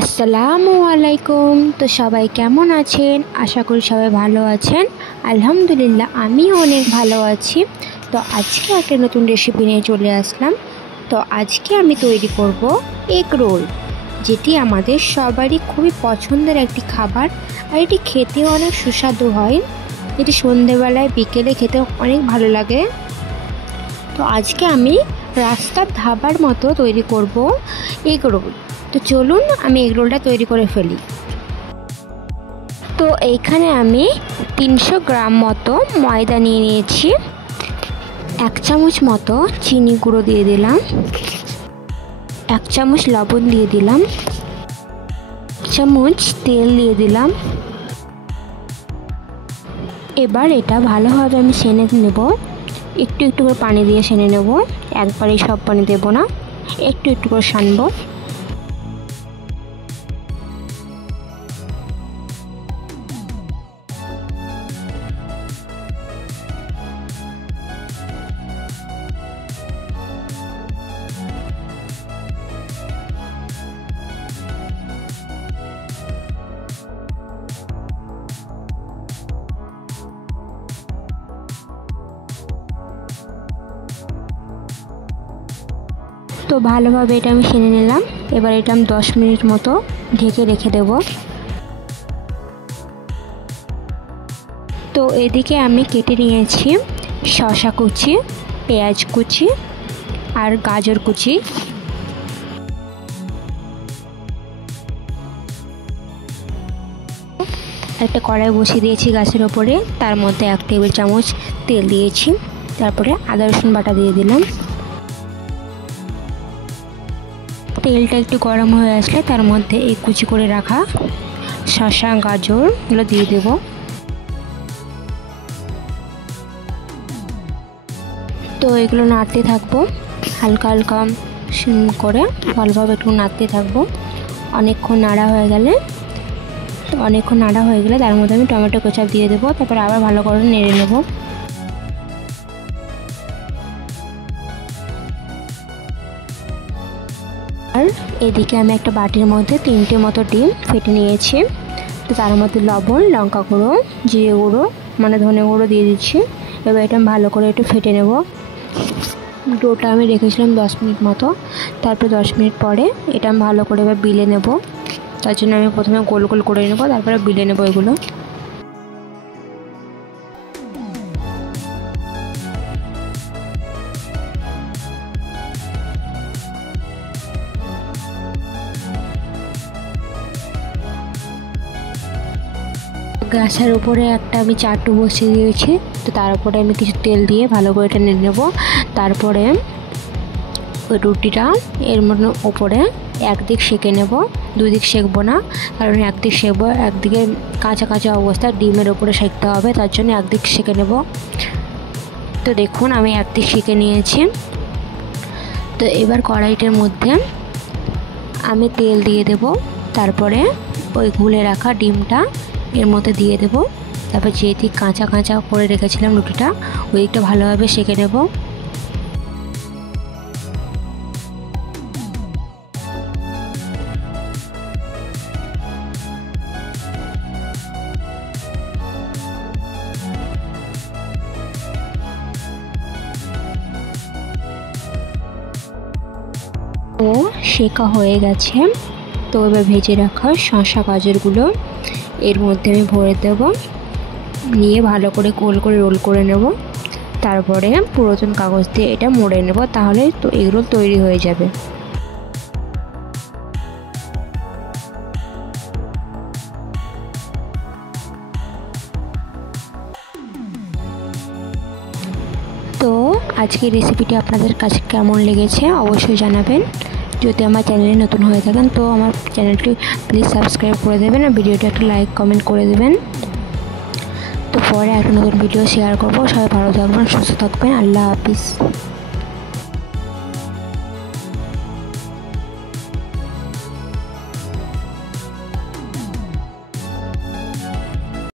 আসসালামু আলাইকুম। তো সবাই কেমন আছেন? আশা করি সবাই ভালো আছেন। আলহামদুলিল্লাহ আমিও অনেক ভালো আছি। তো আজকে একটা নতুন রেসিপি নিয়ে চলে আসলাম। তো আজকে আমি তৈরি করব এগ রোল, যেটি আমাদের সবারই খুবই পছন্দের একটি খাবার, আর এটি খেতেও অনেক সুস্বাদু হয়। এটি সন্ধেবেলায় বিকেলে খেতে অনেক ভালো লাগে। তো আজকে আমি রাস্তার ধাবার মতো তৈরি করব এগ রোল। তো চলুন আমি এগ রোলটা তৈরি করে ফেলি। তো এইখানে আমি 300 গ্রাম মতো ময়দা নিয়ে নিয়েছি, 1 চামচ মতো চিনি গুঁড়ো দিয়ে দিলাম, 1 চামচ লবণ দিয়ে দিলাম, 1 চামচ তেল দিয়ে দিলাম। এবার এটা ভালোভাবে আমি সেনে নেব। একটু একটু করে পানি দিয়ে সেনে নেব, একবারে সব পানি দেব না, একটু একটু করে সানবো। তো ভালোভাবে এটা আমি সেনে নিলাম। এবার এটা আমি 10 মিনিট মতো ঢেকে রেখে দেব। তো এদিকে আমি কেটে নিয়েছি শসা কুচি, পেঁয়াজ কুচি আর গাজর কুচি। একটা কড়াই বসিয়ে দিয়েছি গাছের ওপরে, তার মধ্যে 1 টেবিল চামচ তেল দিয়েছি, তারপরে আদা রসুন বাটা দিয়ে দিলাম। তেলটা একটু গরম হয়ে আসলে তার মধ্যে এই কুচি করে রাখা শসা গাজর এগুলো দিয়ে দেব। তো এগুলো নাড়তে থাকবো হালকা হালকা করে, ভালোভাবে একটু নাড়তে থাকবো। অনেকক্ষণ নাড়া হয়ে গেলে তার মধ্যে আমি টমেটো কেচাপ দিয়ে দেবো, তারপরে আবার ভালো করে নেড়ে নেব। আর এদিকে আমি একটা বাটির মধ্যে 3টে মতো ডিম ফেটে নিয়েছি। তো তার মধ্যে লবণ, লঙ্কা গুঁড়ো, জিরে গুঁড়ো মানে ধনে গুঁড়ো দিয়ে দিচ্ছি। এবার এটা আমি ভালো করে একটু ফেটে নেব। ডোটা আমি রেখেছিলাম 10 মিনিট মতো, তারপর 10 মিনিট পরে এটা আমি ভালো করে এবার বিলে নেব। তার জন্য আমি প্রথমে গোল গোল করে নেব, তারপরে বিলে নেব এগুলো। গ্যাসের উপরে একটা আমি চাটু বসিয়ে দিয়েছি। তো তার উপরে আমি কিছু তেল দিয়ে ভালো করে এটা নিয়ে নেব। তারপরে ওই রুটিটা এর মধ্যে উপরে একদিক সেঁকে নেব, দুই দিক সেঁকবো না, কারণ একদিক সেঁকবো, একদিকে কাঁচা কাঁচা অবস্থায় ডিমের ওপরে সেঁকতে হবে, তার জন্য একদিক সেঁকে নেব। তো দেখুন আমি একদিক সেঁকে নিয়েছি। তো এবার কড়াইটার মধ্যে আমি তেল দিয়ে দেব, তারপরে ওই গুলে রাখা ডিমটা এর মধ্যে দিয়ে দেব। তারপর যে দিক কাঁচা কাঁচা করে রেখেছিলাম রুটিটা, ওই দিকটা ভালোভাবে সেঁকে নেব। তো সেঁকা হয়ে গেছে। তো এবার ভেজে রাখা শসা গাজরগুলো এর মধ্যে আমি ভরে দেব, নিয়ে ভালো করে গোল করে রোল করে নেব। তারপরে পুরাতন কাগজ দিয়ে এটা মুড়ে নেব, তাহলে তো এগ রোল তৈরি হয়ে যাবে। তো আজকের রেসিপিটি আপনাদের কাছে কেমন লেগেছে অবশ্যই জানাবেন। যদি আমার চ্যানেলে নতুন হয়ে থাকেন তো আমার চ্যানেলটি প্লিজ সাবস্ক্রাইব করে দেবেন, আর ভিডিওটা একটু লাইক কমেন্ট করে দেবেন। তো পরে একটা নতুন ভিডিও শেয়ার করব। সবাই ভালো থাকবেন, সুস্থ থাকবেন। আল্লাহ হাফিজ।